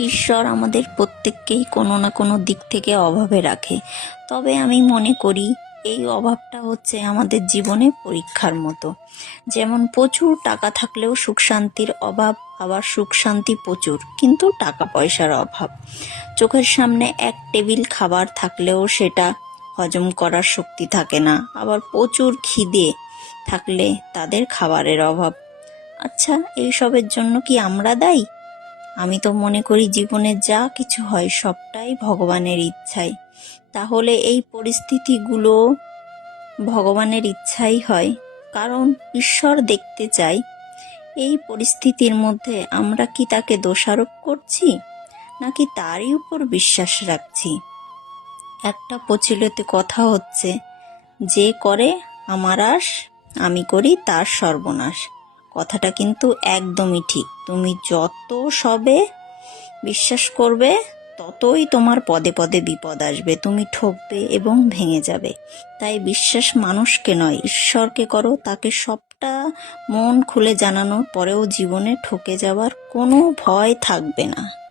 ঈশ্বর আমাদের প্রত্যেককেই কোনো না কোনো দিক থেকে অভাবে রাখে, তবে আমি মনে করি এই অভাবটা হচ্ছে আমাদের জীবনে পরীক্ষার মতো। যেমন প্রচুর টাকা থাকলেও সুখ শান্তির অভাব, আবার সুখ শান্তি প্রচুর কিন্তু টাকা পয়সার অভাব। চোখের সামনে এক টেবিল খাবার থাকলেও সেটা হজম করার শক্তি থাকে না, আবার প্রচুর খিদে থাকলে তাদের খাবারের অভাব। আচ্ছা, এইসবের জন্য কি আমরা দায়ী? আমি তো মনে করি জীবনে যা কিছু হয় সবটাই ভগবানের ইচ্ছাই। তাহলে এই পরিস্থিতিগুলো ভগবানের ইচ্ছাই হয়, কারণ ঈশ্বর দেখতে চাই এই পরিস্থিতির মধ্যে আমরা কি তাকে দোষারোপ করছি, নাকি তারই উপর বিশ্বাস রাখছি। একটা প্রচলিত কথা হচ্ছে, যে করে আমার আশ, আমি করি তার সর্বনাশ। কথাটা কিন্তু একদমই ঠিক। তুমি যত সবে বিশ্বাস করবে ততই তোমার পদে পদে বিপদ আসবে, তুমি ঠকবে এবং ভেঙে যাবে। তাই বিশ্বাস মানুষকে নয় ঈশ্বরকে করো, তাকে সবটা মন খুলে জানানোর পরেও জীবনে ঠকে যাওয়ার কোনো ভয় থাকবে না।